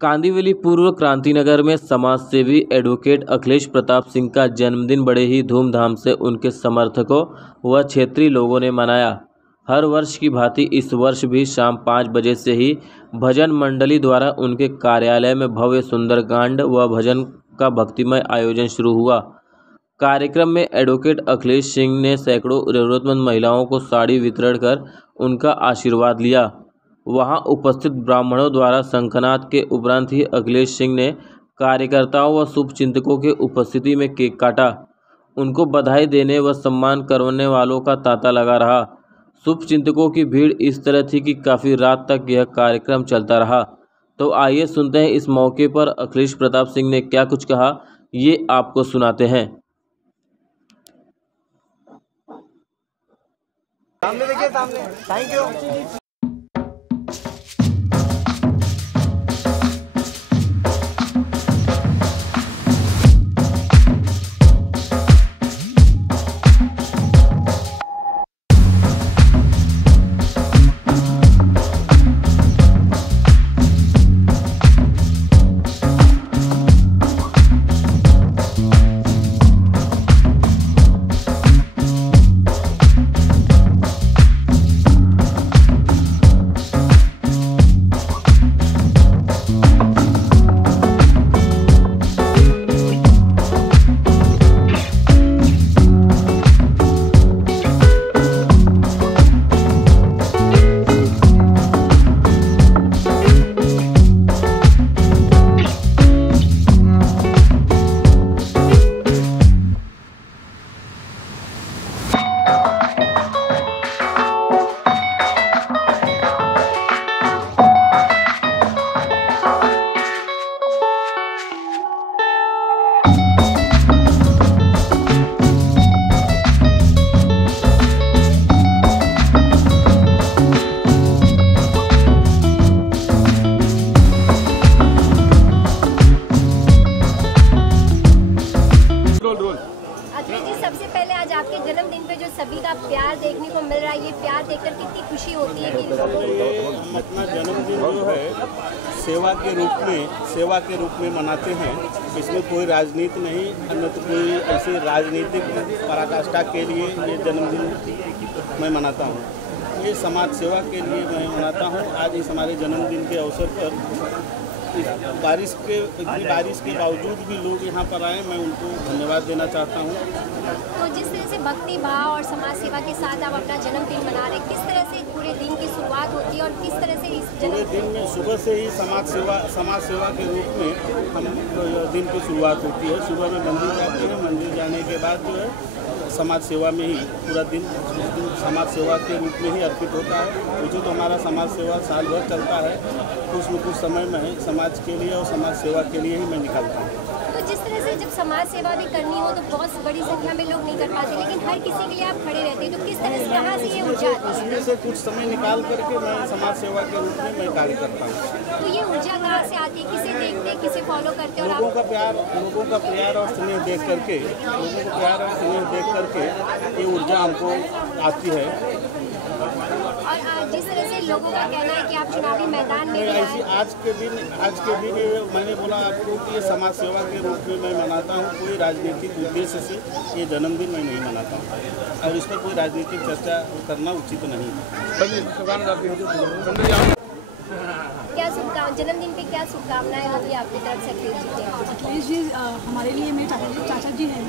कांदिवली पूर्व क्रांतिनगर में समाजसेवी एडवोकेट अखिलेश प्रताप सिंह का जन्मदिन बड़े ही धूमधाम से उनके समर्थकों व क्षेत्रीय लोगों ने मनाया। हर वर्ष की भांति इस वर्ष भी शाम 5 बजे से ही भजन मंडली द्वारा उनके कार्यालय में भव्य सुंदरकांड व भजन का भक्तिमय आयोजन शुरू हुआ। कार्यक्रम में एडवोकेट अखिलेश सिंह ने सैकड़ों जरूरतमंद महिलाओं को साड़ी वितरण कर उनका आशीर्वाद लिया। वहां उपस्थित ब्राह्मणों द्वारा शंखनाद के उपरांत ही अखिलेश सिंह ने कार्यकर्ताओं व शुभचिंतकों के उपस्थिति में केक काटा। उनको बधाई देने व सम्मान करने वालों का तांता लगा रहा। शुभचिंतकों की भीड़ इस तरह थी कि काफ़ी रात तक यह कार्यक्रम चलता रहा। तो आइए सुनते हैं इस मौके पर अखिलेश प्रताप सिंह ने क्या कुछ कहा, ये आपको सुनाते हैं। सामने देखिए, सामने। Thank you. सबसे पहले आज आपके जन्मदिन पे जो सभी का प्यार देखने को मिल रहा है, ये प्यार देखकर कितनी खुशी होती है कि अपना जन्मदिन जो है सेवा के रूप में मनाते हैं। इसमें कोई राजनीति नहीं, अन्यथा कोई ऐसे राजनीतिक पराकाष्ठा के लिए ये जन्मदिन मैं मनाता हूँ। ये समाज सेवा के लिए मैं मनाता हूँ। आज इस हमारे जन्मदिन के अवसर पर इतनी बारिश के बावजूद भी लोग यहाँ पर आए, मैं उनको धन्यवाद देना चाहता हूँ। तो जिस तरह से भक्ति भाव और समाज सेवा के साथ आप अपना जन्मदिन मना रहे हैं, किस तरह से पूरे दिन की शुरुआत होती है और किस तरह से इस पूरे दिन में सुबह से ही समाज सेवा के रूप में हम दिन की शुरुआत होती है। सुबह में मंदिर जाते हैं, मंदिर जाने के बाद जो है समाज सेवा में ही पूरा दिन समाज सेवा के रूप में ही अर्पित होता है। मुझे तो हमारा समाज सेवा साल भर चलता है, कुछ न कुछ समय में समाज के लिए और समाज सेवा के लिए ही मैं निकालता हूँ। तो जिस तरह से जब समाज सेवा भी करनी हो तो बहुत बड़ी संख्या में लोग नहीं कर पाते, लेकिन हर किसी के लिए आप खड़े रहते हैं, तो किस तरह से कहाँ से ये ऊर्जा आती है? इसमें से कुछ समय निकाल करके मैं समाज सेवा के रूप में मैं कार्य करता हूँ। तो ये ऊर्जा कहाँ से आती है? किसे देखते हैं, किसे फॉलो करते हैं? लोगों का प्यार और स्नेह देख करके ये ऊर्जा हमको आती है। और जिस तरह से लोगों का कहना है कि आप चुनावी मैदान में ऐसी आज के दिन मैंने बोला आपको कि ये समाज सेवा के रूप में मैं मनाता हूँ। कोई राजनीतिक उद्देश्य से ये जन्मदिन मैं नहीं मनाता हूँ और इस पर कोई राजनीतिक चर्चा करना उचित नहीं है। क्या जन्मदिन पे क्या शुभकामनाएं होगी आपकी तरफ से? अखिलेश जी हमारे लिए मेरे चाचा जी हैं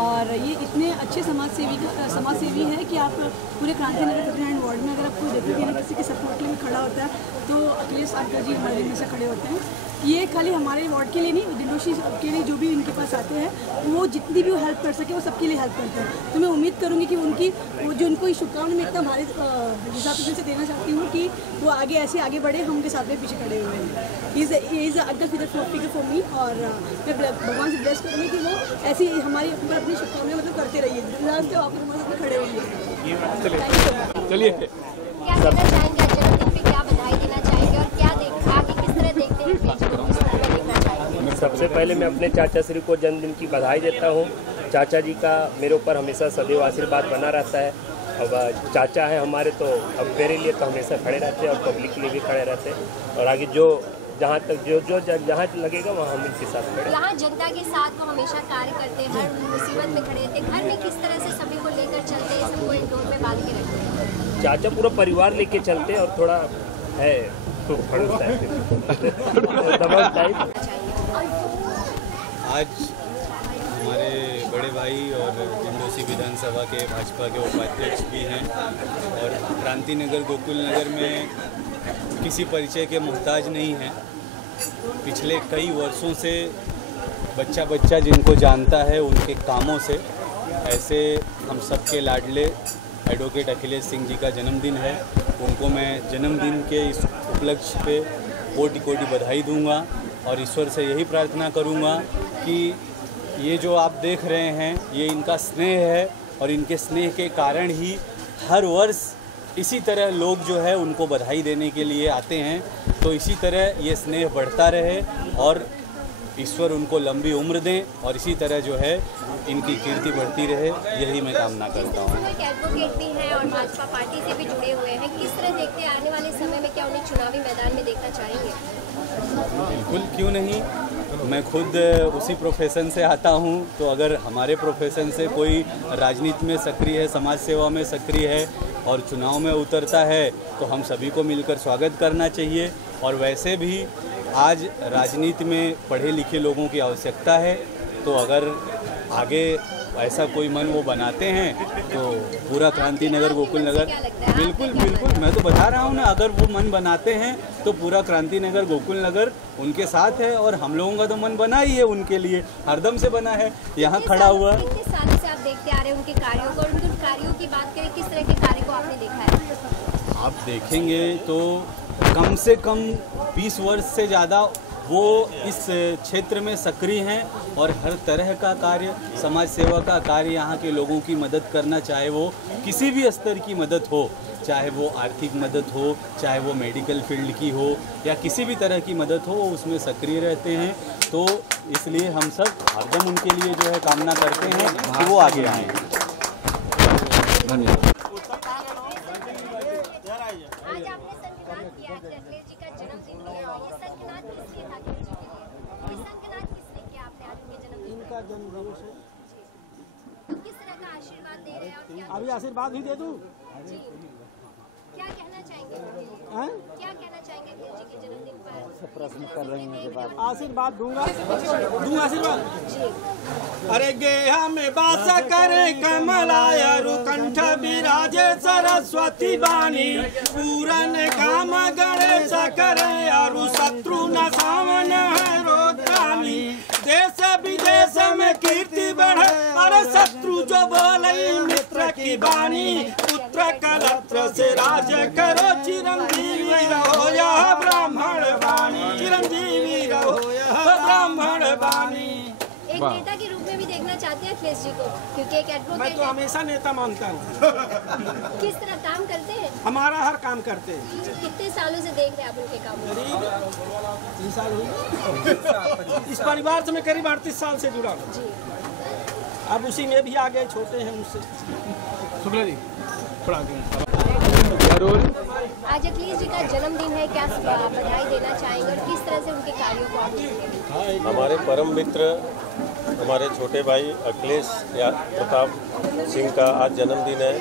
और ये इतने अच्छे समाजसेवी है कि आप पूरे क्रांतिनगर 39 वार्ड में अगर आप कोई देखोगे ना किसी के सपोर्ट के लिए खड़ा होता है तो अखिलेश अंकल जी हमारे हमेशा खड़े होते हैं। ये खाली हमारे वार्ड के लिए नहीं, दिलोशी के लिए जो भी इनके पास आते हैं वो जितनी भी हेल्प कर सके वो सबके लिए हेल्प करते हैं। तो मैं उम्मीद करूँगी कि वो जो उनको शुभकामनाएं मैं एकदम हमारे हिसाब से देना चाहती हूँ कि वो आगे बढ़े, हम उनके साथ में पीछे खड़े हुए हैं। Is uncle figure for me और मैं भगवान से ब्लेस करूँगी कि वो ऐसी हमारी अपनी शुभकामनाएं मतलब करते रहिए, लास्ट आप हमारे साथ खड़े होइए। चलिए क्या कहना चाहेंगे जन्मदिन पे, क्या बधाई देना चाहेंगे और क्या आगे किस तरह देखते हैं देखना चाहेंगे? सबसे पहले मैं अपने चाचा श्री को जन्मदिन की बधाई देता हूँ। चाचा जी का मेरे ऊपर हमेशा सदैव आशीर्वाद बना रहता है अब चाचा है हमारे, तो अब मेरे लिए तो हमेशा खड़े रहते हैं और पब्लिक के लिए भी खड़े रहते हैं। और आगे जो जहाँ तक जो जहाँ लगेगा वहाँ हम इनके साथ खड़े। यहाँ जनता के साथ वो हमेशा कार्य करते हैं, हर मुसीबत में खड़े रहते हैं। घर में किस तरह से सभी को लेकर चलते हैं, सबको एक डोर में बांध के रखते हैं? चाचा पूरा परिवार लेके चलते हैं और थोड़ा है दबाव टाइप। आज हमारे बड़े भाई और डिंडोसी विधानसभा के भाजपा के उपाध्यक्ष भी हैं और क्रांति नगर गोकुल नगर में किसी परिचय के मोहताज नहीं हैं। पिछले कई वर्षों से बच्चा जिनको जानता है उनके कामों से, ऐसे हम सबके लाडले एडवोकेट अखिलेश सिंह जी का जन्मदिन है। उनको मैं जन्मदिन के इस उपलक्ष्य पे कोटि कोटि बधाई दूंगा और ईश्वर से यही प्रार्थना करूंगा कि ये जो आप देख रहे हैं ये इनका स्नेह है और इनके स्नेह के कारण ही हर वर्ष इसी तरह लोग जो है उनको बधाई देने के लिए आते हैं। तो इसी तरह ये स्नेह बढ़ता रहे और ईश्वर उनको लंबी उम्र दें और इसी तरह जो है इनकी कीर्ति बढ़ती रहे, यही मैं कामना करता हूँ। एक एडवोकेट भी हैं और भाजपा पार्टी से भी जुड़े हुए हैं, किस तरह देखते हैं आने वाले समय में, क्या उन्हें चुनावी मैदान में देखना चाहेंगे? बिल्कुल, क्यों नहीं। मैं खुद उसी प्रोफेशन से आता हूँ, तो अगर हमारे प्रोफेशन से कोई राजनीति में सक्रिय है, समाज सेवा में सक्रिय है और चुनाव में उतरता है तो हम सभी को मिलकर स्वागत करना चाहिए। और वैसे भी आज राजनीति में पढ़े लिखे लोगों की आवश्यकता है, तो अगर आगे ऐसा कोई मन वो बनाते हैं तो पूरा क्रांति नगर गोकुल नगर, बिल्कुल मैं तो बता रहा हूँ ना, अगर वो मन बनाते हैं तो पूरा क्रांति नगर गोकुल नगर उनके साथ है और हम लोगों का तो मन बना ही है, उनके लिए हरदम से बना है, यहाँ खड़ा हुआ। कितने सालों से आप देखते आ रहे हैं उनके कार्यों को, और उनके कार्यों की बात करें, किस तरह के कार्य को आपने देखा है? आप देखेंगे तो कम से कम 20 वर्ष से ज़्यादा वो इस क्षेत्र में सक्रिय हैं और हर तरह का कार्य, समाज सेवा का कार्य, यहाँ के लोगों की मदद करना, चाहे वो किसी भी स्तर की मदद हो, चाहे वो आर्थिक मदद हो, चाहे वो मेडिकल फील्ड की हो या किसी भी तरह की मदद हो, वो उसमें सक्रिय रहते हैं। तो इसलिए हम सब हरदम उनके लिए जो है कामना करते हैं कि वो आगे आएँ। धन्यवाद। आज आपने संकनाद किया है, अखिलेश जी का जन्मदिन भी है, और ये संकनाद किस लिए था अखिलेश जी के लिए? ये संकनाद किसने किया आपने आज उनके जन्मदिन? इनका जन्मदिन है। किस तरह का आशीर्वाद दे रहे हैं और क्या अभी आशीर्वाद भी दे दूं? जी, क्या कहना चाहेंगे? हैं? क्या कहना चाहेंगे अखिलेश जी के जन्मदिन पर? प्रश्न कर रहे हैं के बाद आशीर्वाद दूंगा आशीर्वाद। अरे गेहा में बास करे कमलायरु कंठ विराजे सरस्वती बानी, पूरन काम गणेश करे अरु शत्रु न सामन है रोत्रानी, देश विदेश में कीर्ति बढ़े अरे शत्रु जो बोले मित्र की बानी, पुत्र कलत्र से राज करो चिरंजीवी रहो यह ब्राह्मण बानी, चिरंजीवी रहो यह ब्राह्मण बानी। एक नेता के रूप में भी देखना चाहते हैं अखिलेश जी को, क्योंकि एक मैं एडवोकेट तो है। हमेशा नेता मानता हूँ। किस तरह काम करते हैं? हमारा हर काम करते हैं। कितने सालों से देख रहे हैं आप उनके काम? करीब 3 साल हुए। इस परिवार से मैं करीब 38 साल से जुड़ा हूँ। जी, अब उसी में भी आ गए, छोटे हैं मुझसे। शुक्ला जी थोड़ा आज अखिलेश जी का जन्मदिन है, क्या बधाई देना चाहेंगे और किस तरह से उनके कार्यों को आप देखते हैं? हमारे परम मित्र, हमारे छोटे भाई अखिलेश प्रताप सिंह का आज जन्मदिन है।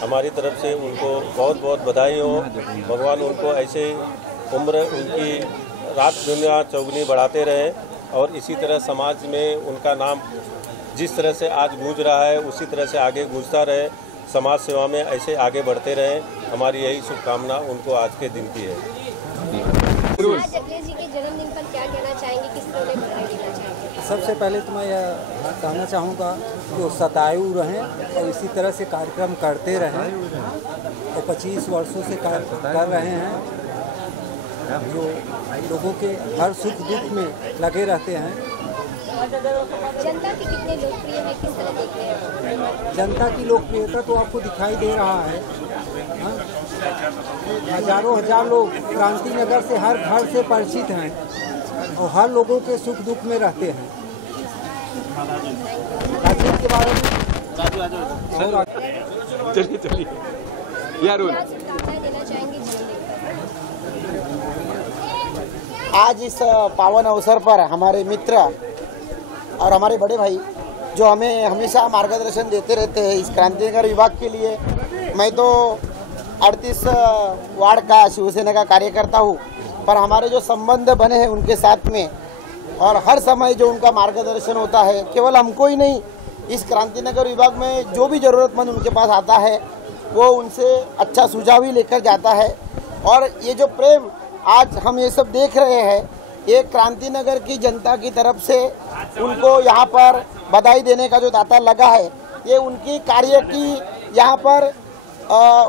हमारी तरफ से उनको बहुत बहुत बधाई हो। भगवान उनको ऐसे उम्र उनकी रात दुनिया चौगुनी बढ़ाते रहे और इसी तरह समाज में उनका नाम जिस तरह से आज गूंज रहा है उसी तरह से आगे गूंजता रहे, समाज सेवा में ऐसे आगे बढ़ते रहें। हमारी यही शुभकामना उनको आज के दिन की है। आज अखिलेश जी के जन्मदिन पर क्या कहना चाहेंगे, किस तरह में बधाई देना चाहेंगे? सबसे पहले तो मैं यह कहना चाहूँगा कि वो शतायु रहें और इसी तरह से कार्यक्रम करते रहें और 25 वर्षों से कर रहे हैं, जो लोगों के हर सुख दुख में लगे रहते हैं। जनता की कितने लोकप्रिय है, किस तरह देखते हैं? जनता की लोकप्रियता तो आपको दिखाई दे रहा है। हजारों हजार लोग क्रांति नगर से हर घर से परिचित हैं और हर लोगों के सुख दुख में रहते हैं। राजनीति के बारे में चलिए चलिए यार शुभकामनाएं देना चाहेंगे जन्मदिन पर? आज इस पावन अवसर पर हमारे मित्र और हमारे बड़े भाई जो हमें हमेशा मार्गदर्शन देते रहते हैं इस क्रांतिनगर विभाग के लिए, मैं तो 38 वार्ड का शिवसेना का कार्यकर्ता हूँ, पर हमारे जो संबंध बने हैं उनके साथ में और हर समय जो उनका मार्गदर्शन होता है, केवल हमको ही नहीं, इस क्रांतिनगर विभाग में जो भी ज़रूरतमंद उनके पास आता है वो उनसे अच्छा सुझाव ही लेकर जाता है। और ये जो प्रेम आज हम ये सब देख रहे हैं, ये क्रांतिनगर की जनता की तरफ से उनको यहाँ पर बधाई देने का जो तांता लगा है, ये उनकी कार्य की यहाँ पर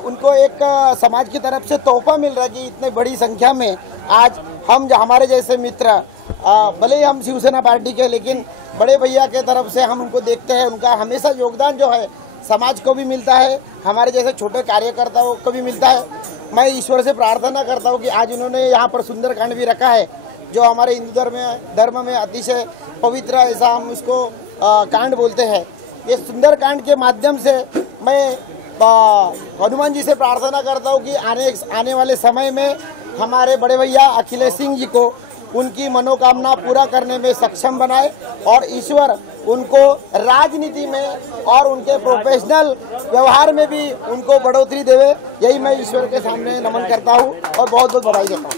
उनको एक समाज की तरफ से तोहफा मिल रहा है कि इतने बड़ी संख्या में आज हम हमारे जैसे मित्र, भले ही हम शिवसेना पार्टी के, लेकिन बड़े भैया के तरफ से हम उनको देखते हैं, उनका हमेशा योगदान जो है समाज को भी मिलता है, हमारे जैसे छोटे कार्यकर्ताओं को भी मिलता है। मैं ईश्वर से प्रार्थना करता हूँ कि आज उन्होंने यहाँ पर सुंदरकांड भी रखा है, जो हमारे हिंदू धर्म में अतिशय पवित्र, ऐसा हम उसको कांड बोलते हैं। ये सुंदरकांड के माध्यम से मैं हनुमान जी से प्रार्थना करता हूँ कि आने वाले समय में हमारे बड़े भैया अखिलेश सिंह जी को उनकी मनोकामना पूरा करने में सक्षम बनाए और ईश्वर उनको राजनीति में और उनके प्रोफेशनल व्यवहार में भी उनको बढ़ोतरी देवे। यही मैं ईश्वर के सामने नमन करता हूँ और बहुत बहुत बधाई देता हूँ।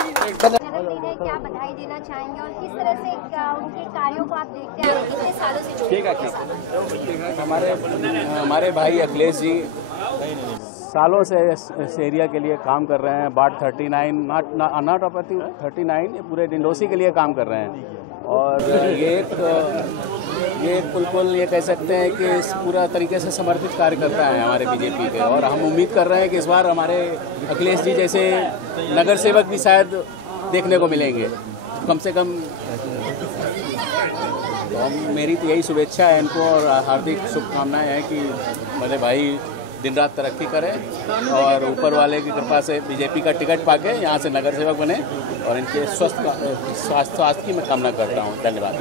क्या बधाई देना चाहेंगे और किस तरह से उनके कार्यों को आप देखते हैं, कितने सालों से जुड़े? ठीक है। हमारे भाई अखिलेश जी सालों से इस एरिया के लिए काम कर रहे हैं। वार्ड 39 नॉट अपती 39 पूरे डिंडोसी के लिए काम कर रहे हैं और ये बिल्कुल ये कह सकते हैं कि इस पूरा तरीके से समर्पित कार्यकर्ता हैं हमारे बीजेपी के। और हम उम्मीद कर रहे हैं कि इस बार हमारे अखिलेश जी जैसे नगर सेवक भी शायद देखने को मिलेंगे, कम से कम। मेरी तो यही शुभेच्छा है इनको और हार्दिक शुभकामनाएं हैं कि मेरे भाई दिन रात तरक्की करें और ऊपर वाले की कृपा से बीजेपी का टिकट पाके यहाँ से नगर सेवक बने और इनके स्वास्थ्य की मैं कामना करता हूँ। धन्यवाद।